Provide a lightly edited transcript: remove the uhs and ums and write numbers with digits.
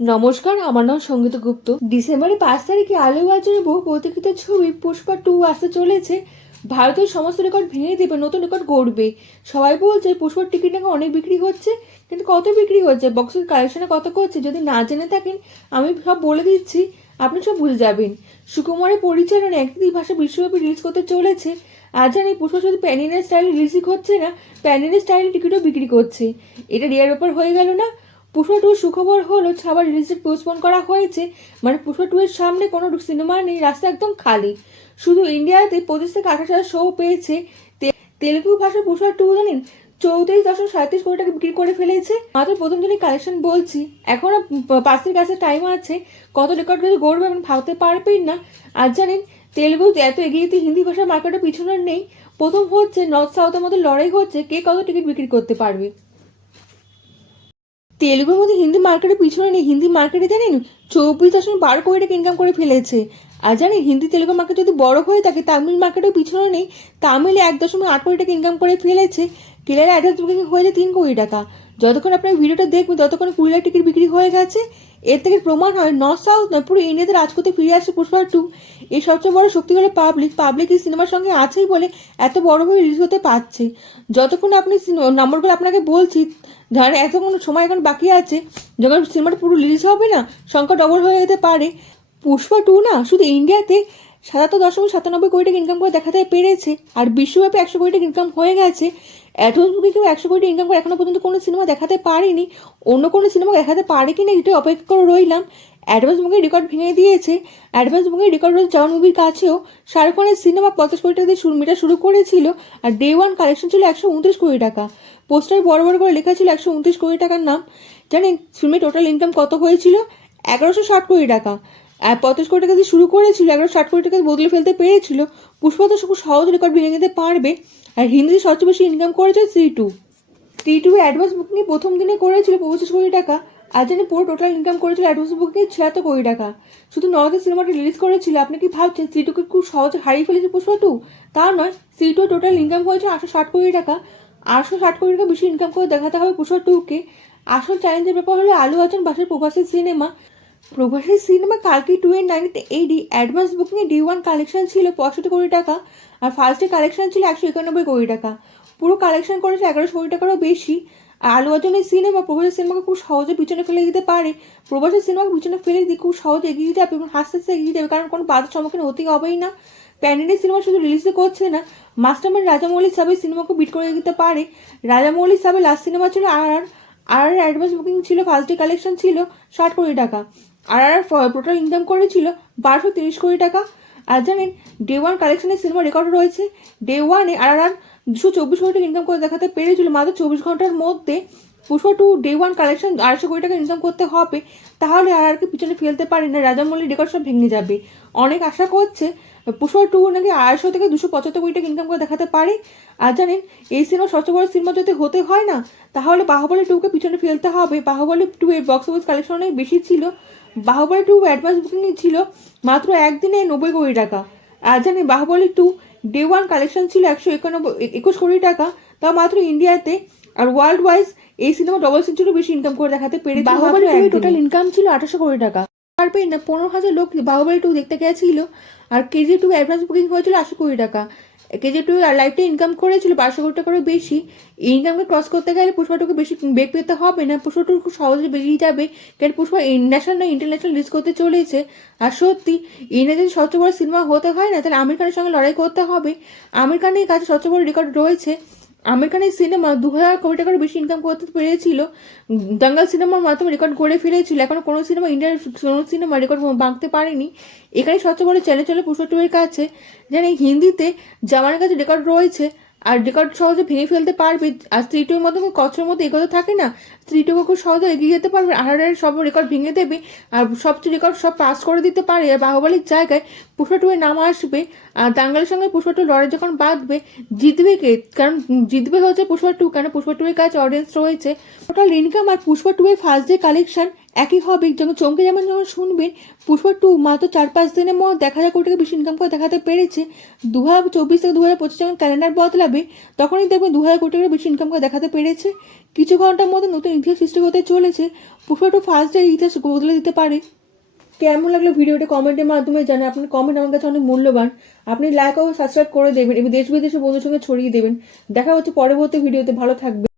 নমস্কার, আমার নাম সঙ্গীতা গুপ্ত। ডিসেম্বরের 5 তারিখে আলু অর্জুনের বহু প্রতীক্ষিত ছবি পুষ্পা 2 আসতে চলেছে। ভারতের সমস্ত রেকর্ড ভেঙে দেবে, নতুন রেকর্ড গড়বে। সবাই বলছে পুষ্পার টিকিট নাকি অনেক বিক্রি হচ্ছে, কিন্তু কত বিক্রি হচ্ছে, বক্সের কালেকশনে কত করছে, যদি না জেনে থাকেন আমি সব বলে দিচ্ছি, আপনি সব বুঝে যাবেন। সুকুমারের পরিচালনায় একটি ভাষা বিশ্বব্যাপী রিলিজ করতে চলেছে। আর জানি পুষ্পা শুধু প্যান ইন্ডিয়া স্টাইল রিলিজই হচ্ছে না, প্যান ইন্ডিয়া স্টাইল টিকিটও বিক্রি করছে। এটা রিয়ার ব্যাপার হয়ে গেল না? পুষ্পা 2 সুখবর হলো, আবার রিলিজের পোস্টপোন করা হয়েছে। মানে পুষ্পা 2 এর সামনে কোনো সিনেমা নেই, রাস্তা একদম খালি। শুধু ইন্ডিয়াতে 25 থেকে 28 হাজার শো পেয়েছে। তেলুগু ভাষার পুষ্পা 2 জানেন 34.37 কোটি টাকা বিক্রি করে ফেলেছে। মাত্র প্রথম দিনই কালেকশন বলছি, এখনো 5 দিন কাছে টাইম আছে। কত রেকর্ড করে গড়বে আপনি ভাবতে পারবেন না। আর জানেন তেলুগু এত এগিয়ে হিন্দি ভাষার মার্কেটে পিছনে নেই। প্রথম হচ্ছে নর্থ সাউথের মধ্যে লড়াই হচ্ছে কে কত টিকিট বিক্রি করতে পারবে। তেলুগুর মধ্যে হিন্দি মার্কেটের পিছনে নেই, হিন্দি মার্কেটে জানেন 24.12 কোটি টাকা ইনকাম করে ফেলেছে। আর জানেন হিন্দি তেলুগু মার্কেট যদি বড় হয়ে থাকে, তামিল মার্কেটের পিছনে নেই, তামিলে 1.8 কোটি টাকা ইনকাম করে ফেলেছে। কেরালা অ্যাডভান্স বুকিং হয়েছে 3 কোটি টাকা। যতক্ষণ আপনার ভিডিওটা দেখবেন ততক্ষণ 20 লাখ টিকিট বিক্রি হয়ে গেছে। এর থেকে প্রমাণ হয় নর্থ সাউথ নয়, পুরো ইন্ডিয়াতে রাজ করতে ফিরে আসছে পুষ্পা 2। এই সবচেয়ে বড় শক্তি হলো পাবলিক এই সিনেমার সঙ্গে আছেই বলে এত বড়ভাবে রিলিজ হতে পারছে। যতক্ষণ আপনি নম্বরগুলো আপনাকে বলছি, ধরেন এতক্ষণ সময় এখন বাকি আছে, যখন সিনেমাটা পুরো রিলিজ হবে না, সংখ্যা ডবল হয়ে যেতে পারে। পুষ্পা 2 না শুধু ইন্ডিয়াতে 77.97 কোটি টাকা ইনকাম করে দেখাতে পেরেছে, আর বিশ্বব্যাপী 100 কোটি টাকা ইনকাম হয়ে গেছে। অ্যাডভান্স বুকিং কেউ 100 কোটি ইনকাম করে এখনো পর্যন্ত কোনো সিনেমা দেখাতে পারেনি। অন্য কোনো সিনেমা দেখাতে পারে কি না এটাই অপেক্ষা করে রইলাম। অ্যাডভান্স বুকিং রেকর্ড ভেঙে দিয়েছে। অ্যাডভান্স বুকিং রেকর্ড রয়েছে জওয়ান মুভির কাছেও। শাহরুখ খানের সিনেমা 50 কোটি টাকা দিয়ে মিটা শুরু করেছিল, আর ডে ওয়ান কালেকশন ছিল 129 কোটি টাকা। পোস্টার বড় বড় করে লেখা ছিল 129 কোটি টাকার নাম। জানেন ফিল্মের টোটাল ইনকাম কত হয়েছিল? 1160 কোটি টাকা। আর 35 কোটি টাকা দিয়ে শুরু করেছিল, 1160 কোটি টাকা বদলে ফেলতে পেরেছিল। পুষ্পা তো খুব সহজ রেকর্ড ভেঙে নিতে পারবে। আর হিন্দিতে সবচেয়ে বেশি ইনকাম করেছে থ্রি টু অ্যাডভান্স বুকিং প্রথম দিনে করেছিল 25 কোটি টাকা। আর জানি পুরো টোটাল ইনকাম করেছিল অ্যাডভান্স বুকিং 76 কোটি টাকা। শুধু নর্থে সিনেমাটা রিলিজ করেছিল। আপনি কি ভাবছেন থ্রি টুকে খুব সহজে হারিয়ে ফেলেছে পুষ্পা 2? তা নয়, থ্রি টু টোটাল ইনকাম হয়েছে 860 কোটি টাকা। 860 কোটি টাকা বেশি ইনকাম করে দেখাতে হবে পুষ্পা 2কে। আসল চ্যালেঞ্জের ব্যাপার হলো আলু অর্জুন বাসের প্রবাসী সিনেমা কালকি 2 এর 98 অ্যাডভান্স বুকিংয়ে ডি1 কালেকশন ছিল 65 কোটি টাকা, আর ফার্স্ট ডে কালেকশন ছিল 191 কোটি টাকা। পুরো কালেকশন করেছে 1100 কোটি টাকারও বেশি। আর আলু অর্জুনের সিনেমা প্রবাসী সিনেমাকে খুব সহজে পিছনে ফেলে দিতে পারে। প্রবাসী সিনেমাকে পিছনে ফেলে দিয়ে খুব সহজে এগিয়ে যাবে এবং হাসতে হাসতে এগিয়ে যাবে, কারণ কোনো বাধার সম্মুখীন হতেই হবেই না। প্যান্ডেলের সিনেমা শুধু রিলিজে করছে না, মাস্টারমাইন্ড রাজামৌলি সাহেবের সিনেমাকে বিট করে দিতে পারে। রাজামৌলি সাহেবের লাস্ট সিনেমা ছিল আর অ্যাডভান্স বুকিং ছিল ফার্স্ট ডে কালেকশন ছিল 60 কোটি টাকা। টোটাল ইনকাম করেছিল 1230 কোটি টাকা। আর জানেন ডে ওয়ান কালেকশনের সিনেমা রেকর্ড রয়েছে। ডে ওয়ানে আর 224 কোটি টাকা ইনকাম করে দেখাতে পেরেছিল মাত্র 24 ঘন্টার মধ্যে। পুষ্পা 2 ডে ওয়ান কালেকশন 250 কোটি টাকা ইনকাম করতে হবে, তাহলে কে পিছনে ফেলতে পারি না, রাজামৌলির রেকর্ড সব ভেঙে যাবে। অনেক আশা করছে পুষ্পা 2 নাকি 250 থেকে 275 কোটি টাকা ইনকাম করে দেখাতে পারে। আর জানেন এই সিনেমা সবচেয়ে বড় সিনেমা যদি হতে হয় না, তাহলে বাহুবলী 2কে পিছনে ফেলতে হবে। বাহুবলী 2 এর বক্স অফিস কালেকশন অনেক বেশি ছিল। বাহুবলী 2 অ্যাডভান্স বুকিং ছিল মাত্র একদিনে 90 কোটি টাকা। আর জানি বাহুবলী 2 ডে ওয়ান কালেকশন ছিল 121 কোটি টাকা, তাও মাত্র ইন্ডিয়াতে। আর ওয়ার্ল্ড ওয়াইজ এই সিনেমা ডবল সেঞ্চুরি বেশি ইনকাম করে দেখাতে পেরেছে। বাহুবলী 2 টোটাল ইনকাম ছিল 28 কোটি টাকা। পারবেন না, 15,000 লোক বাহুবলী 2 দেখতে গেছিল। আর কেজি 2 অ্যাডভান্স বুকিং হয়েছিল 80 কোটি টাকা। কেজি 2 লাইফটা ইনকাম করেছিল 1200 কোটি টাকারও বেশি। এই ইনকামকে ক্রস করতে গেলে পুষ্পা 2কে বেশি বেগ পেতে হবে না, পুষ্পা 2 খুব সহজে বেরিয়ে যাবে। কারণ পুষ্পা ন্যাশনাল না ইন্টারন্যাশনাল রিলিজ করতে চলেছে। আর সত্যি ইন্ডিয়া যদি সবচেয়ে বড় সিনেমা হতে হয় না, তাহলে আমির খানের সঙ্গে লড়াই করতে হবে। আমির খানের কাছে সবচেয়ে বড় রেকর্ড রয়েছে। আমির খানের সিনেমা 2000 কোটি টাকার বেশি ইনকাম করতে পেরেছিল। দাঙ্গাল সিনেমার মাধ্যমে রেকর্ড করে ফেলেছিল। এখনো কোনো সিনেমা ইন্ডিয়ার কোনো সিনেমা রেকর্ড ভাঙতে পারেনি। এখানে সবচেয়ে বড় চ্যালেঞ্জ হলো পুষ্পা 2 এর কাছে। জানি হিন্দিতে জামানের কাছে রেকর্ড রয়েছে, আর রেকর্ড সহজে ভেঙে ফেলতে পারবে। আর থ্রি টুর মধ্যে কচ্ছর মধ্যে এগোতে থাকে না, থ্রি টুকে খুব সহজে এগিয়ে যেতে পারবে। আর সব রেকর্ড ভেঙে দেবে, আর সবচেয়ে রেকর্ড সব পাস করে দিতে পারে। আর বাহুবলীর জায়গায় পুষ্পা 2 এর নাম আসবে। আর দাঙ্গালের সঙ্গে পুষ্পা 2 লড়াই যখন বাঁধবে, জিতবে কে? কারণ জিতবে হচ্ছে পুষ্পা 2, কেন পুষ্পা 2 এর কাছে অডিয়েন্স রয়েছে। টোটাল ইনকাম আর পুষ্পা 2 এর ফার্স্ট ডে কালেকশন একই হবে যখন চমকে যেমন যখন শুনবেন পুষ্পা 2 মাত্র 4-5 দিনের মধ্যে 1,000 কোটি টাকা বেশি ইনকাম করে দেখাতে পেরেছে। 2024 থেকে 2025 যখন ক্যালেন্ডার বদলাবে তখনই দেখবেন 2,000 কোটি টাকা বেশি ইনকাম করে দেখাতে পেরেছে। কিছু ঘন্টার মধ্যে নতুন ইতিহাস সৃষ্টি হতে চলেছে। পুষ্পা 2 ফার্স্ট ডে ইতিহাস বদলে দিতে পারে। কেমন লাগলো ভিডিওটা কমেন্টের মাধ্যমে জানান। আপনার কমেন্ট আমার কাছে অনেক মূল্যবান। আপনি লাইক ও সাবস্ক্রাইব করে দেবেন এবং দেশ বিদেশের বন্ধুর সঙ্গে ছড়িয়ে দেবেন। দেখা হচ্ছে পরবর্তী ভিডিওতে। ভালো থাকবেন।